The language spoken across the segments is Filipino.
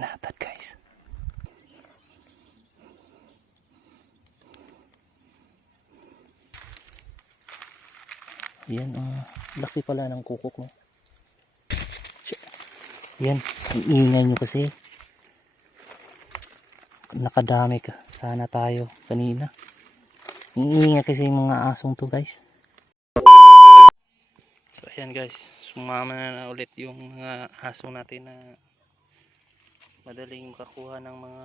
Manatad guys. Yan, laki pala ng kukok mo. Yan, iingay nyo kasi. Nakadami ka. Sana tayo kanina. Iingay kasi yung mga asong to guys. So ayan guys, sumama na ulit yung mga aso natin na madaling makakuha ng mga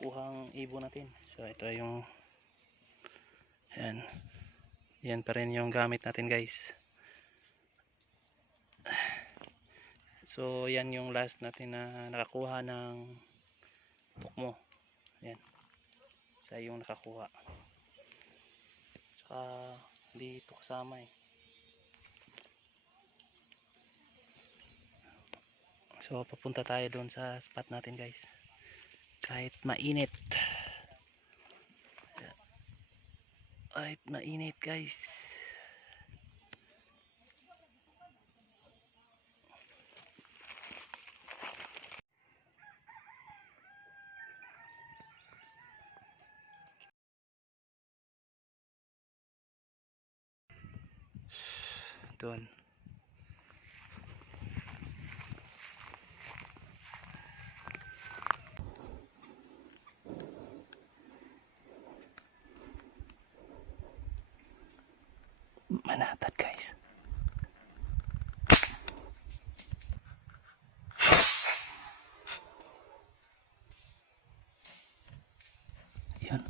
kuhang ibon natin. So ito yung yan pa rin yung gamit natin guys. So yan yung last natin na nakakuha ng pukmo. Yan, sa yung nakakuha. Saka hindi ito kasama eh. So papunta tayo doon sa spot natin guys. Kahit mainit. Kahit mainit guys. Doon. Manatad guys. Yan.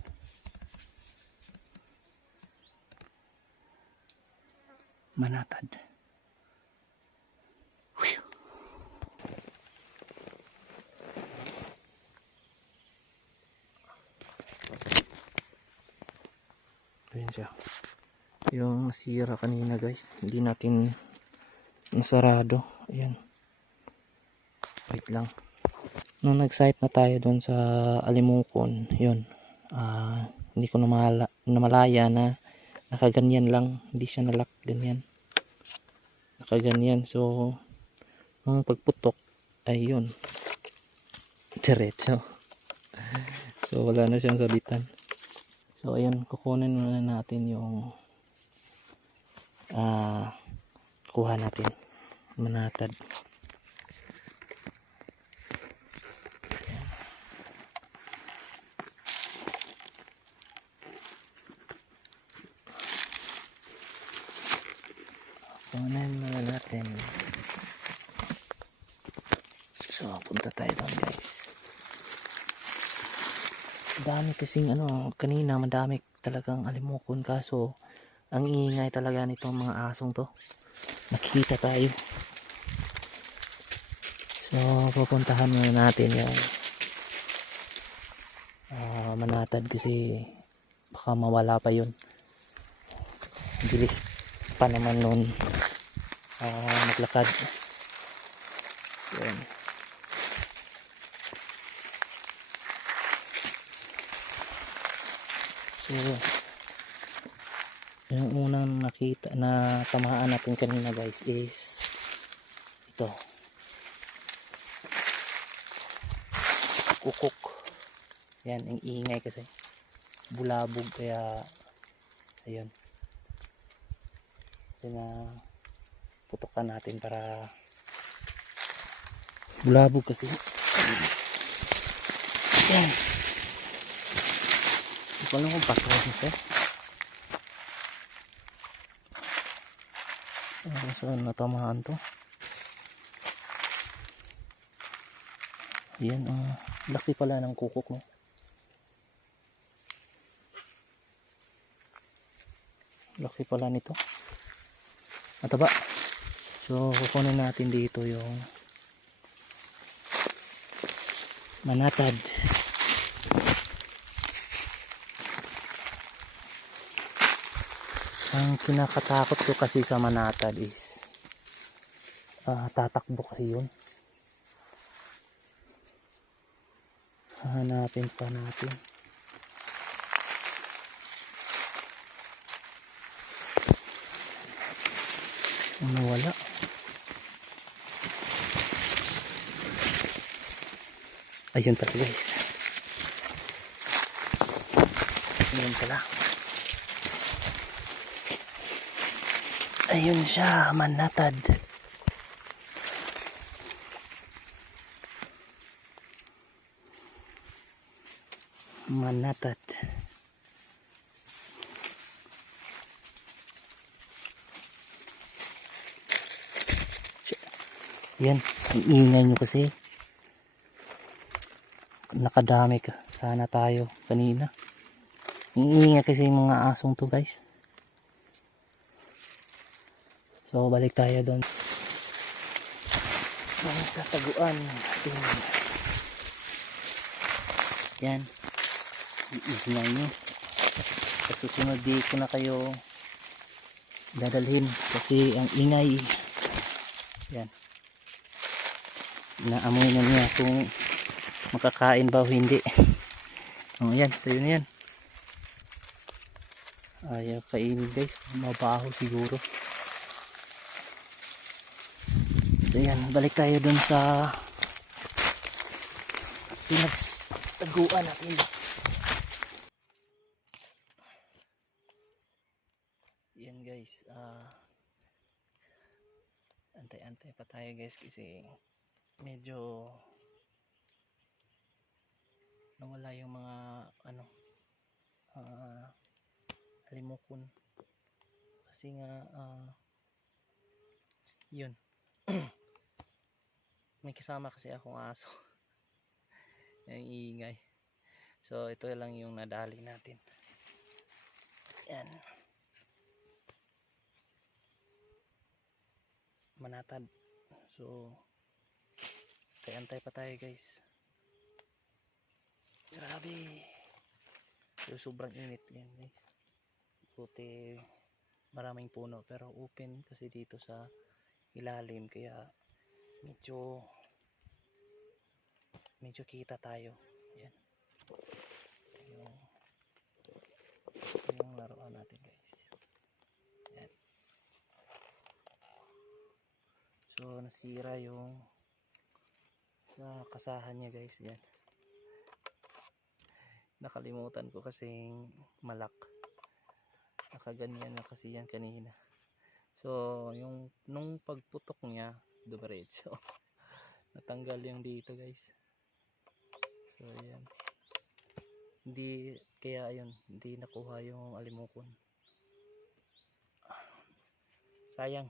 Manatad. Ayan siya. Yung nasira kanina guys, hindi natin nasarado. Ayan, wait lang. Nung nag-site na tayo doon sa Alimungkon, yun, hindi ko namalaya na nakaganyan lang, hindi siya nalock ganyan, nakaganyan. So nung pagputok ay yun, diretso. So wala na siyang sabitan. So ayan, kukunin muna natin yung kuha natin, manatad. Kunin muna natin. So punta tayo doon guys. Dami kasing kanina madami talagang alimukon, kaso ang ingay talaga nitong mga asong to. Nakikita tayo. So pupuntahan muna natin yung manatad kasi baka mawala pa yun. Bilis pa naman nun maglakad. Yun. So yung unang nakita na tamaan natin kanina guys is ito, kukok. Yan, ang ingay kasi bulabog, kaya ayun, putukan natin para bulabog kasi. Yan, hindi ko alam kung patros nito. Saan natamaan to? Yan, laki pala ng kukok mo. Laki pala nito, mataba. So kukunin natin dito yung manatad. Ang kinakatakot ko kasi sa manatad is tatakbo kasi yun. Hahanapin pa natin. Nawala. Ayun pala guys. Ayun pala. Ayun siya, manatad. Manatad. Yan, ang ingay nyo kasi. Nakadami ka. Sana tayo kanina. Ang ingay kasi yung mga asong to guys. So balik tayo doon. Sa taguan. Yan. Iingay nyo. Sa susunod di ko na kayo dadalhin kasi ang ingay. Yan. Naamoy na niya kung makakain ba o hindi. Oh, yan, so yun yan. Ayaw kainin guys, mabaho siguro. So yan, balik tayo dun sa pinagtaguan natin. Yan guys, antay-antay pa tayo guys kasi medyo nawala yung mga halimukon kasi nga yun. May kasama kasi akong aso. Yung iingay, so ito lang yung nadali natin. Yan, manatad. So antay pa tayo guys. Grabe. So sobrang init yan guys. Buti maraming puno pero open kasi dito sa ilalim kaya medyo kita tayo. Yan. Yung laruan natin guys. Yan. So nasira yung sa kasahan niya guys. Yan. Nakalimutan ko kasing malak. Nakaganyan na kasi yan kanina. So yung nung pagputok niya dumiretso. Natanggal yung dito guys. So yan. Hindi kaya ayun, hindi nakuha yung alimukon. Sayang.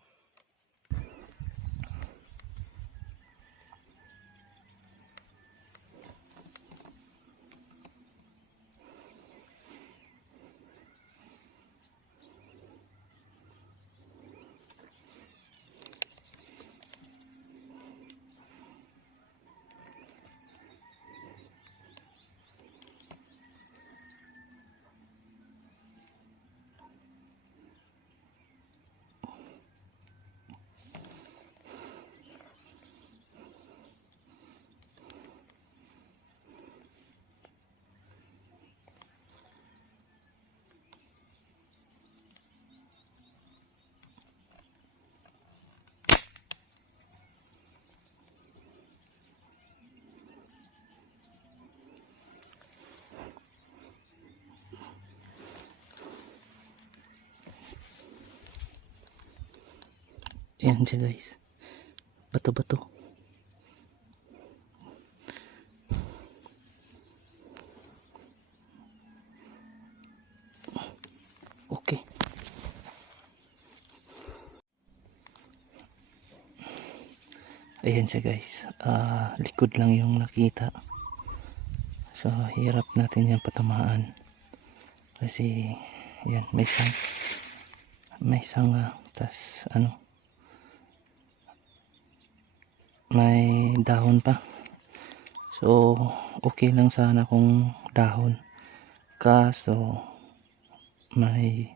Ayan siya guys. Bato-bato. Okay. Ayan siya guys. Likod lang yung nakita. So hirap natin yan patamaan. Kasi yan may sanga. Tas may dahon pa. So okay lang sana kung dahon. Kaso may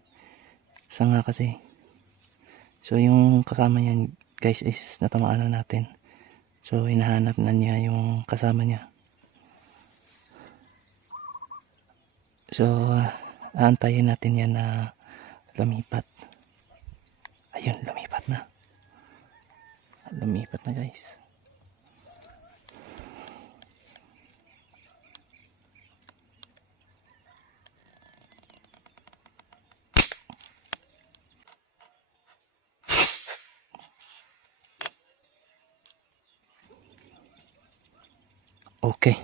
sanga kasi. So yung kasama niyan guys is natamaan na natin. So hinahanap na niya yung kasama niya. So aantayin natin yan na lumipat. Ayun, lumipat na. Lumipat na guys. Okay.